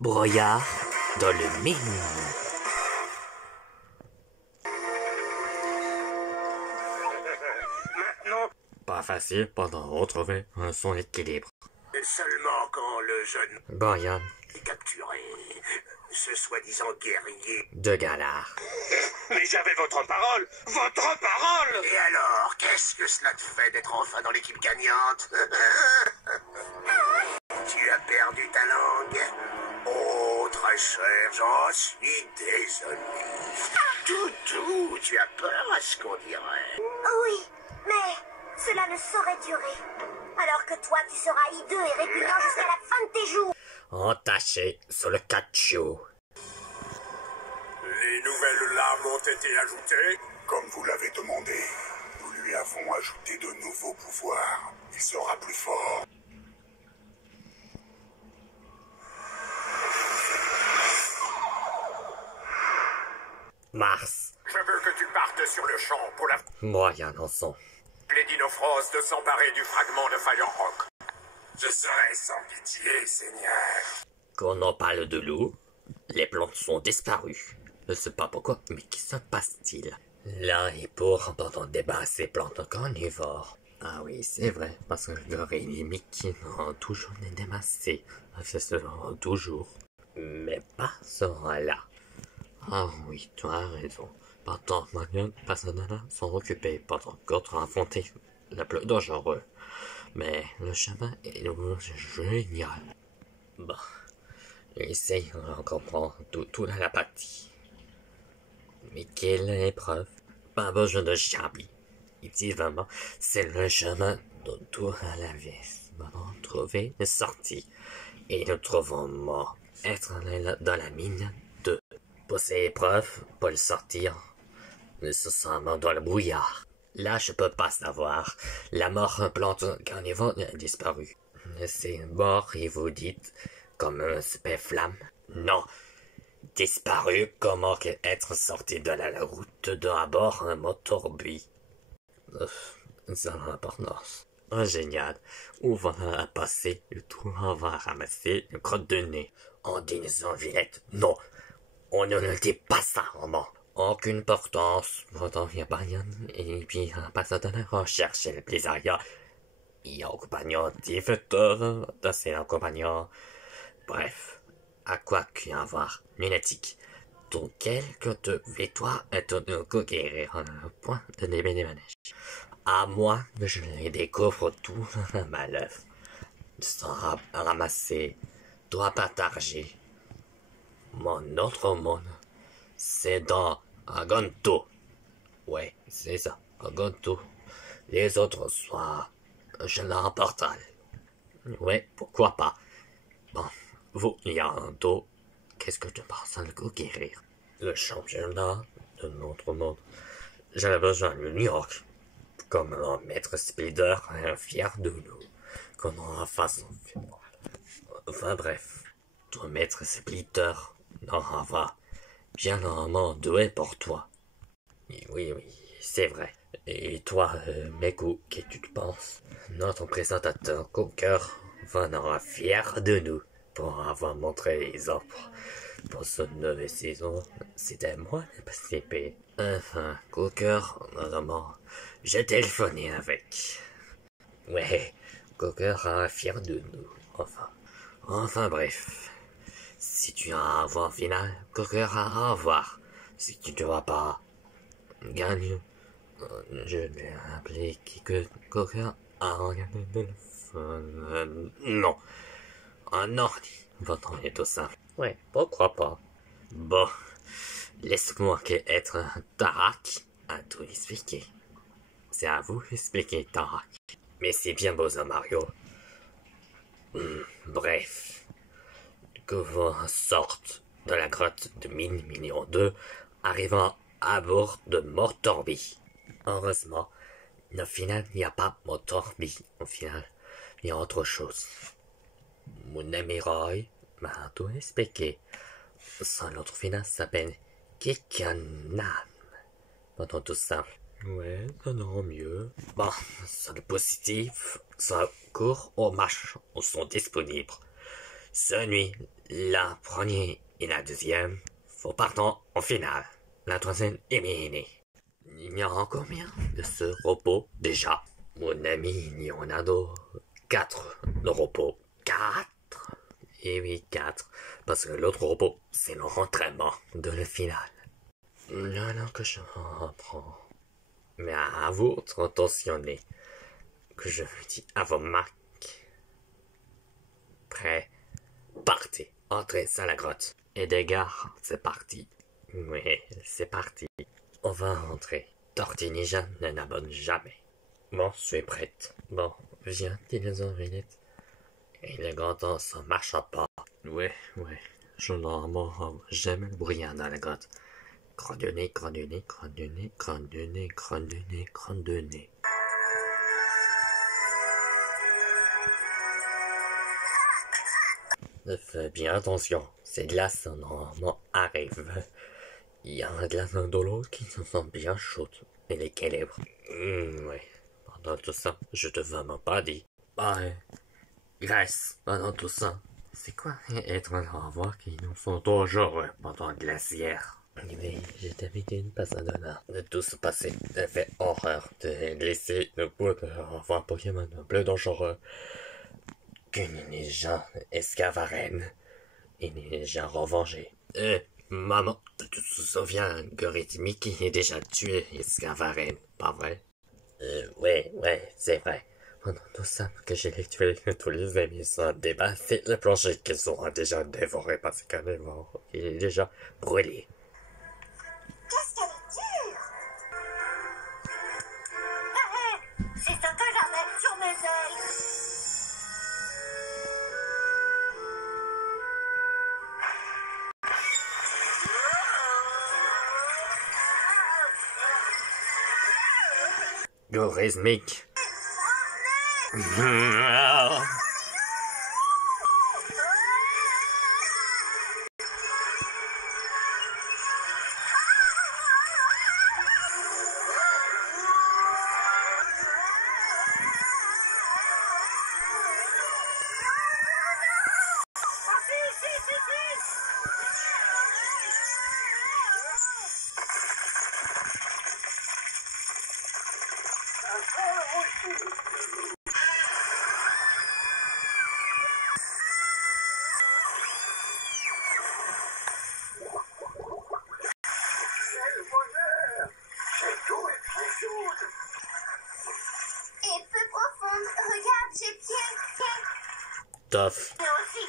Brouillard dans le mine. Maintenant, Pas facile pendant retrouver son équilibre. seulement quand le jeune Brouillard est capturé, ce soi-disant guerrier. de Galard. Mais j'avais votre parole. Votre parole. Et alors, qu'est-ce que cela te fait d'être enfin dans l'équipe gagnante? Tu as perdu ta langue. Oh, très cher, j'en suis désolé. Toutou, tu as peur à ce qu'on dirait. Oui, mais cela ne saurait durer. Alors que toi, tu seras hideux et répugnant jusqu'à la fin de tes jours. Entaché sur le caoutchouc. Les nouvelles lames ont été ajoutées. Comme vous l'avez demandé, nous lui avons ajouté de nouveaux pouvoirs. Il sera plus fort. Mars. Je veux que tu partes sur le champ pour la... Moyen ensemble. les Dinofrost de s'emparer du fragment de Firehawk. Je serai sans pitié, Seigneur. Quand on parle de l'eau, les plantes sont disparues. Je ne sais pas pourquoi, mais qui se passe-t-il? Là, il pour abandonner des bases ces plantes carnivores. Ah oui, c'est vrai, parce que Gorille et Mickey ont toujours démassé. Ce seront toujours. Mais pas sera-là. Ah oui, tu as raison. Pourtant, Marion personnellement sont occupés pendant qu'autres affronter le plus dangereux. Mais le chemin est génial. Bon, ici on comprend toute la partie. Mais quelle épreuve? Pas besoin de Chablis. Ici vraiment, c'est le chemin de toute la vie. Nous avons trouvé une sortie. Et nous trouvons mort. Être dans la mine de... Pour ces épreuves, pour le sortir, nous sommes dans le brouillard. Là, je peux pas savoir. La mort plante carnivore a disparu. C'est mort et vous dites, comme un super flamme. Non. Disparu, comment être sorti de la route à bord un motorbui. Ça a l'importance. Oh, génial. Où va passer le tout on va ramasser une crotte de nez. En disant Villette, non. On ne dit pas ça, maman. Aucune importance. Pourtant, il n'y a pas rien. Et puis, en passant de la recherche et le plaisir, il y a un compagnon différent c'est un compagnon. Bref, à quoi qu'il y avoir lunatique. Donc, quelques victoires est un guérir en un point de début des manèges. À moi, je les découvre tout ma l'œuvre. Sera ramassé, doit partager. Mon autre monde, c'est dans Agonto. Ouais, c'est ça, Agonto. Les autres soirs, je leur portal. Ouais, pourquoi pas. Bon, vous, il y a un dos. Qu'est-ce que tu penses à le guérir? Le championnat de notre monde. J'avais besoin de New York. Comme un maître speeder, fier de nous. qu'on en fasse son funérail. Enfin bref, ton maître Splitter n'en va bien normalement doué pour toi. Oui, oui, c'est vrai. Et toi, Meku, qu'est-ce que tu penses? Notre présentateur Coker va en avoir fier de nous pour avoir montré l'exemple. Pour cette nouvelle saison, c'était moi de participer. Enfin, Coker, normalement, j'ai téléphoné avec. Ouais, Coker a fier de nous. Enfin bref. Si tu as un voir final, Coker a à voir. Si tu ne vas pas gagner, je vais rappeler que Coker a regardé le téléphone. Non. Un ordi. Va-t'en est tout simple. Ouais, pourquoi pas. Bon, laisse-moi être un Tarak à tout expliquer. C'est à vous d'expliquer, Tarak. Mais c'est bien beau ça, Mario. Bref. Que vous sorte de la grotte de Mine Minion 2, arrivant à bord de Mortorbi. Heureusement, au final, il n'y a pas Mortorbi. Au final, il y a autre chose. Mon ami Roy m'a tout expliqué. Son autre final s'appelle Kikanan. Pendant tout simple. Ouais, ça n'aura mieux. Bon, sur le positif, son cours au match sont disponibles. Ce nuit, la première et la deuxième font partant en finale. La troisième est éliminée. Il y a encore combien de ce repos déjà? Mon ami Leonardo, 4 le repos. 4? Et oui, 4. Parce que l'autre repos, c'est le rentraînement de la finale. Là que je reprends. Mais à vous attentionner. Que je vous dis à vos marques. Prêt? Partez, entrez dans la grotte. Et des gars, c'est parti. Oui, c'est parti. On va rentrer. Tortinija ne n'abonne jamais. Bon, je suis prête. Bon, viens, dinosaurillette. Et le grand temps, ça marche pas. Ouais. Je n'en jamais le bruyant dans la grotte. Croix de nez. Fais bien attention, ces glaces normalement arrivent. Il y a un glace de l'eau qui se sent bien chaude. Et les calibres. Ouais. Pendant tout ça, je te vraiment pas dit. Grèce, pendant tout ça. C'est quoi être un envoi qui nous font toujours pendant le glaciaire? Mais j'ai habité une personne de tout se passer. Ça fait horreur de laisser le bout de revoir Pokémon bleu dangereux. Que les gens escavaren et les gens revengés. Maman, tu te souviens que Rhythmic qui est déjà tué escavaren, pas vrai? Ouais, c'est vrai. Pendant tout ça que j'ai tué tous les amis sont débat, c'est le plancher qu'ils seront déjà dévorés par ces carnivores. Il est déjà brûlé. Qu'est-ce qu'elle est dure! C'est ce que j'avais sur mes ailes! Go Rhythmic. Cette eau est très chaude. Et peu profonde. Regarde, j'ai pied. Tough. Moi aussi.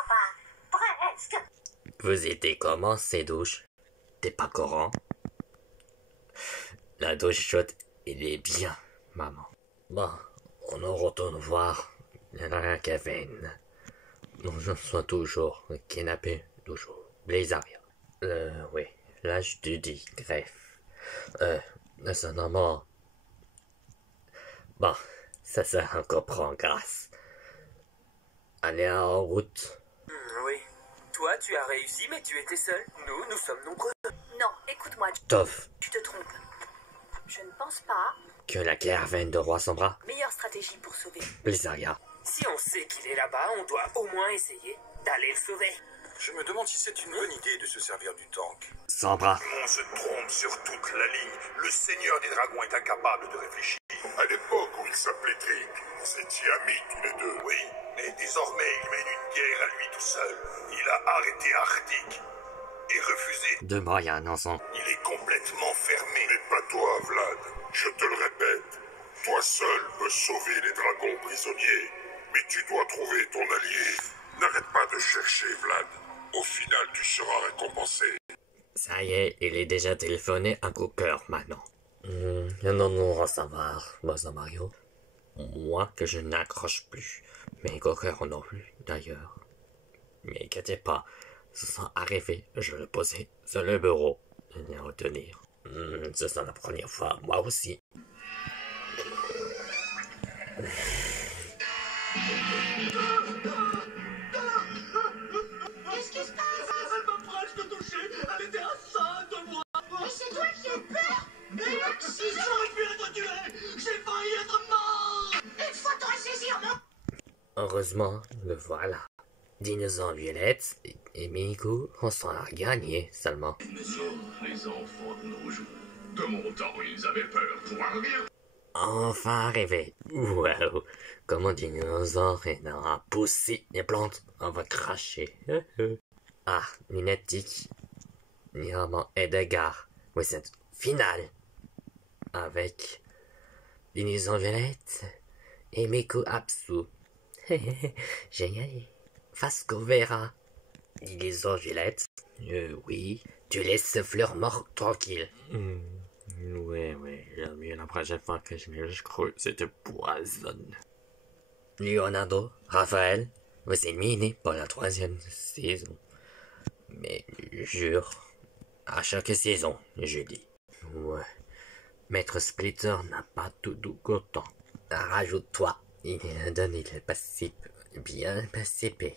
Enfin, presque. Vous étiez comment ces douches? T'es pas courant? La douche chaude, il est bien, maman. Bon, on en retourne voir la cabane. Nous en sommes toujours kidnappés, toujours. Blizzard. Oui, là je te dis, greffe. C'est normal. Bon, Ça encore prend grâce. Allez en route. Oui. Toi, tu as réussi, mais tu étais seul. Nous sommes nombreux. Non, écoute-moi, Toff, tu te trompes. Je ne pense pas. que la clairveine de Roi Sombra. Meilleure stratégie pour sauver. Blizzardia. Si on sait qu'il est là-bas, on doit au moins essayer d'aller le sauver. Je me demande si c'est une bonne idée de se servir du tank. Sombra. On se trompe sur toute la ligne. Le seigneur des dragons est incapable de réfléchir. À l'époque où il s'appelait Trick, vous étiez amis tous les deux. Oui, mais désormais il mène une guerre à lui tout seul. Il a arrêté Arctic et refusé. De Brian ensemble. Il est complètement fermé. Mais pas toi, Vlad. Je te le répète. Toi seul peux sauver les dragons prisonniers. Mais tu dois trouver ton allié. N'arrête pas de chercher, Vlad. Au final, tu seras récompensé. Ça y est, il est déjà téléphoné à Cooker maintenant. Non, à savoir, Boss Mario. Moi que je n'accroche plus. Mais Cooker non plus, d'ailleurs. Mais inquiétez pas, ce sera arrivé, je le posais sur le bureau. Et à retenir. Ce sera la première fois, moi aussi. Qu'est-ce qui se passe? Elle m'approche de toucher. Elle était enceinte de moi. Mais c'est toi qui as peur? Mais l'accident, j'aurais pu être tué. J'ai failli être mort. Il faudra saisir mon... Heureusement, le voilà. Dinosaure Violette et Miku, on s'en a gagné seulement. Les enfants de nos jours. De mon temps, ils avaient peur pour rien. Enfin arrivé. Waouh. Comme un dinosaure et a poussé les plantes, on va cracher. Ah, Lunatic, Niamant Edgar, oui c'est finale. Avec Dinosaure Violette et Miku Apsu. Génial. Fasco Vera. Dinosaure Violette. Oui. Tu laisses Fleur morte tranquille. Oui, j'aime bien la prochaine fois que je crois que c'était poisonne. Leonardo, Raphaël, vous êtes éliminés pour la 3e saison. Mais jure, à chaque saison, je dis. Ouais. Maître Splitter n'a pas tout content. Rajoute-toi, il a donné le passif bien participé.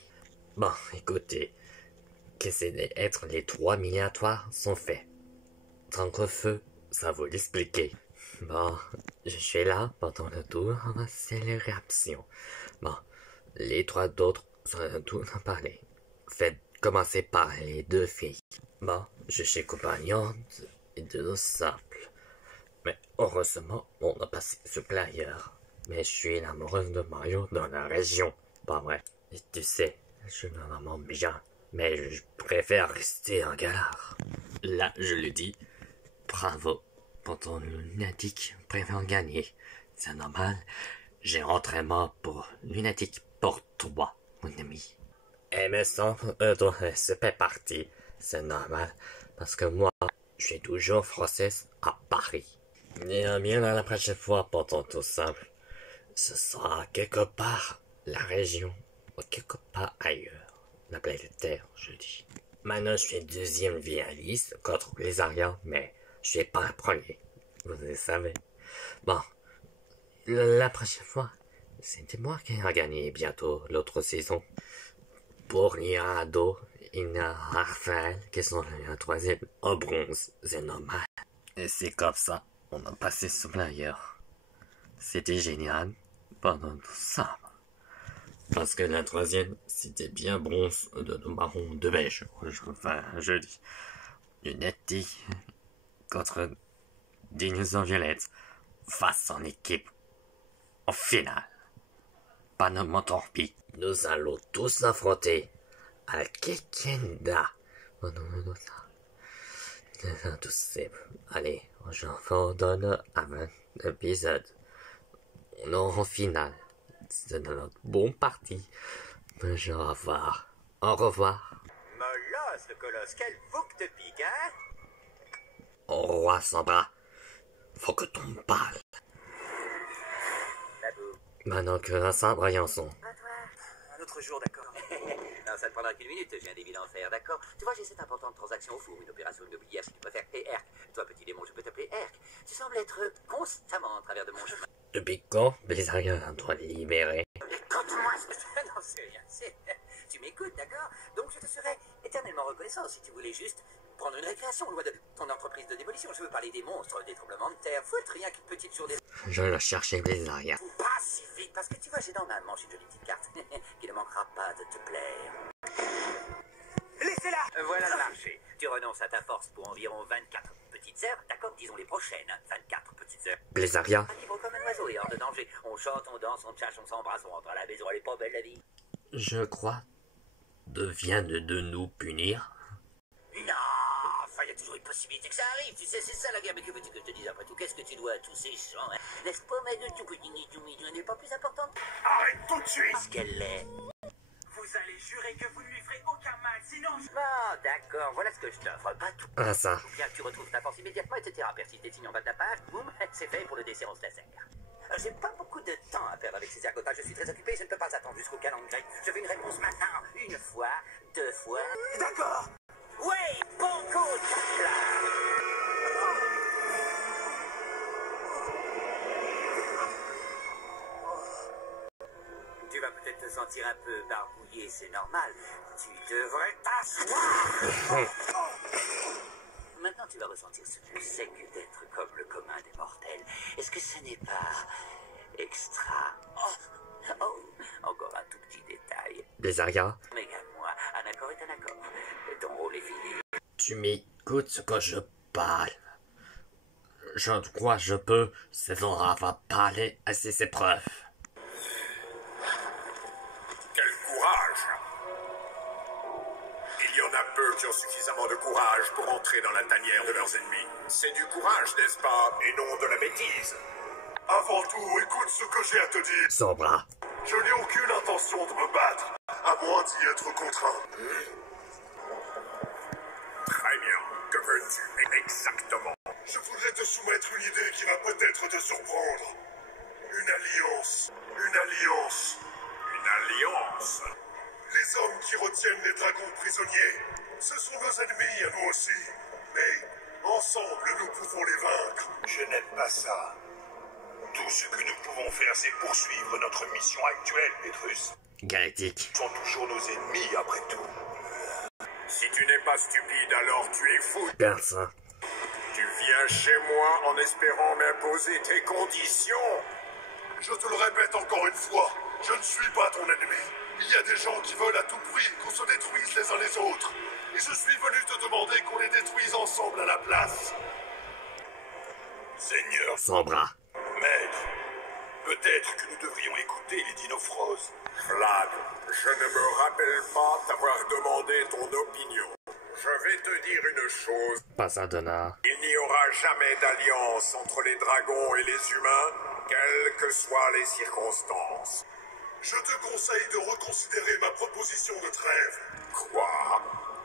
Bon, écoutez, que c'est d'être les 3 miniatoires sont faits. Tranque-feu, ça vous l'expliquer. Bon, je suis là pendant le tour, c'est les réactions. Bon, les 3 d'autres sont tout en parler. Faites commencer par les 2 filles. Bon, je suis compagnon de nos simples. Mais heureusement, on a passé ce player. Mais je suis l'amoureuse de Mario dans la région. Pas vrai. Et tu sais, je suis normalement bien. Mais je préfère rester en galère. Là, je le dis. Bravo. Pour ton lunatique préfère gagner. C'est normal. J'ai entraînement pour lunatique pour toi, mon ami. Et me semble, c'est parti. C'est normal. Parce que moi, je suis toujours française à Paris. Et bien la prochaine fois, pour ton tout simple. Ce sera quelque part la région. Ou quelque part ailleurs. La planète Terre, je dis. Maintenant, je suis 2e vialiste contre les Ariens, mais je suis pas un premier. Vous le savez. Bon. La prochaine fois, c'était moi qui ai gagné bientôt l'autre saison. Pour Liado, il y a Raphaël qui sont la 3e en bronze. C'est normal. Et c'est comme ça, on a passé ce player. C'était génial pendant tout ça. Parce que la 3e, c'était bien bronze de marron de beige. Enfin, je dis. Lunatic contre Dinosaure Violette face en équipe en finale. Pas de m'entorpille. Nous allons tous affronter à Kekenda. Oh non, ça. Tout simple. Allez, j'en donne à 20 épisodes. On est en finale. C'est notre bon parti. Je vais revoir. Au revoir. Molosse, le colosse, quel bouc te pique, hein? Au roi sans bras. Faut que ton parle. Maintenant que la sabre y en sont. Un autre jour, d'accord. Non, ça ne prendra qu'une minute, j'ai un débit d'enfer, d'accord? Tu vois, j'ai cette importante transaction au four, une opération immobilière, si tu préfères, et Herc. Toi, petit démon, je peux t'appeler Herc. Tu sembles être constamment en travers de mon chemin. Depuis quand Blizzarion doit les libérer? Écoute-moi, non, c'est rien. Tu m'écoutes, d'accord? Donc je te serais éternellement reconnaissant si tu voulais juste prendre une récréation loin de ton entreprise de démolition. Je veux parler des monstres, des tremblements de terre. Foutre rien qu'une petite journée. Je vais chercher Blizzarion. Pas si vite, parce que tu vois, j'ai dans ma manche une jolie petite carte qui ne manquera pas de te plaire. Laissez-la. Voilà le marché. Tu renonces à ta force pour environ 24 petites heures, d'accord? Disons les prochaines 24 petites heures. Blizzarion. Libre comme un oiseau et hors de danger. On chante, on danse, on tchatche, on s'embrasse, on rentre à la maison. Elle est pas belle la vie. Je crois. Vient de nous punir. Non, enfin, il y a toujours une possibilité que ça arrive. Tu sais, c'est ça la guerre. Mais que veux-tu que je te dise après tout? Qu'est-ce que tu dois à tous ces gens, hein? N'est-ce pas, mais de tout petit elle n'est pas plus importante? Arrête tout de suite! Parce qu'elle l'est. Vous allez jurer que vous ne lui ferez aucun mal, sinon... Bon, d'accord, voilà ce que je t'offre. Pas tout. Ah ça. Bien que tu retrouves ta force immédiatement, etc. Persiste et signe en bas de ta page. Boum, c'est fait pour le dessert, on se la sert. J'ai pas beaucoup de temps à perdre avec ces ergotages. Je suis très occupé, je ne peux pas attendre jusqu'au calendrier. Je veux une réponse maintenant. Une fois, deux fois. D'accord. Oui, beaucoup de Tu vas peut-être te sentir un peu barbouillé, c'est normal. Tu devrais t'asseoir. Maintenant, tu vas ressentir ce que c'est que d'être comme le commun des mortels. Est-ce que ce n'est pas extra? Encore un tout petit détail. Blizzarion. Mais regarde-moi, un accord est un accord. Ton rôle est fini. Tu m'écoutes quand je parle. Je crois je peux. Séphora va parler à ses épreuves. Quel courage! Il y en a peu qui ont suffisamment de courage pour entrer dans la tanière de leurs ennemis. C'est du courage, n'est-ce pas? Et non de la bêtise. Avant tout, écoute ce que j'ai à te dire. Sombra. Je n'ai aucune intention de me battre, à moins d'y être contraint. Très bien. Que veux-tu exactement? Je voudrais te soumettre une idée qui va peut-être te surprendre. Une alliance. Une alliance. Une alliance? Les hommes qui retiennent les dragons prisonniers, ce sont nos ennemis à nous aussi. Mais ensemble, nous pouvons les vaincre. Je n'aime pas ça. Tout ce que nous pouvons faire, c'est poursuivre notre mission actuelle, Petrus. Galactique. Ils sont toujours nos ennemis, après tout. Si tu n'es pas stupide, alors tu es fou. Personne. Tu viens chez moi en espérant m'imposer tes conditions. Je te le répète encore une fois, je ne suis pas ton ennemi. Il y a des gens qui veulent à tout prix qu'on se détruise les uns les autres. Et je suis venu te demander qu'on les détruise ensemble à la place. Seigneur, Sombra. maître, peut-être que nous devrions écouter les Dinofros. Vlad, je ne me rappelle pas t'avoir demandé ton opinion. Je vais te dire une chose. Pasadena. Il n'y aura jamais d'alliance entre les dragons et les humains, quelles que soient les circonstances. Je te conseille de reconsidérer ma proposition de trêve. Quoi?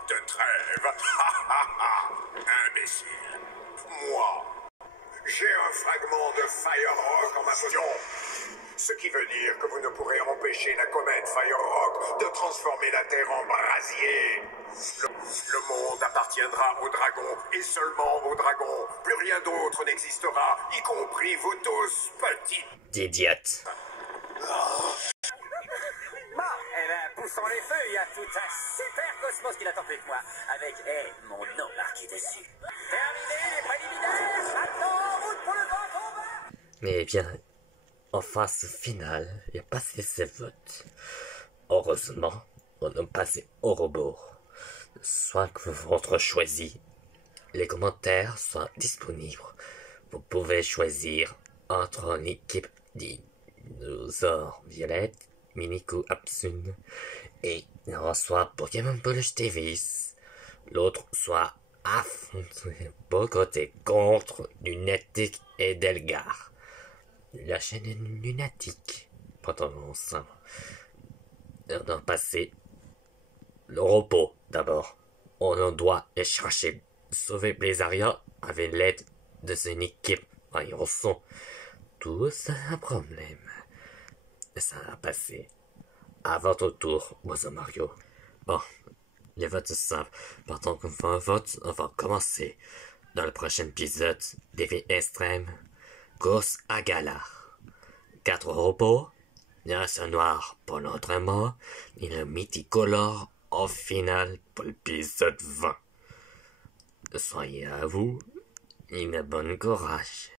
De trêve? Imbécile. Moi, j'ai un fragment de Firerock en ma possession. Ce qui veut dire que vous ne pourrez empêcher la comète Firerock de transformer la Terre en brasier. Le monde appartiendra aux dragons, et seulement aux dragons. Plus rien d'autre n'existera, y compris vous tous, petits. D'idiote. Bon, eh ben, poussons les feux, il y a tout un super cosmos qui l'attend plus que moi, avec, mon nom marqué dessus. Terminé les préliminaires, maintenant en route pour le grand combat. Mais bien, en phase finale, il a passé ses votes. Heureusement, on a passé au robot. Soit que votre choisi. Les commentaires sont disponibles. Vous pouvez choisir entre une équipe dinosaures violette, Miniku Apsun, et soit Pokémon Polish TVs. L'autre soit affronté côté contre Lunatic et Delgar. La chaîne est lunatique. Pendant ensemble. On a passé le repos d'abord. On doit les chercher. Sauver Blizzarion avec l'aide de son équipe. Ils sont tous un problème. Ça a passé. À votre tour, Bozo Mario. Bon, les votes sont simples. Pendant qu'on fait un vote, on va commencer. Dans le prochain épisode, défi extrême, course à Galar. 4 repos, un noir pour notre mort, et le multicolore en finale pour l'épisode 20. Soyez à vous, et bon courage.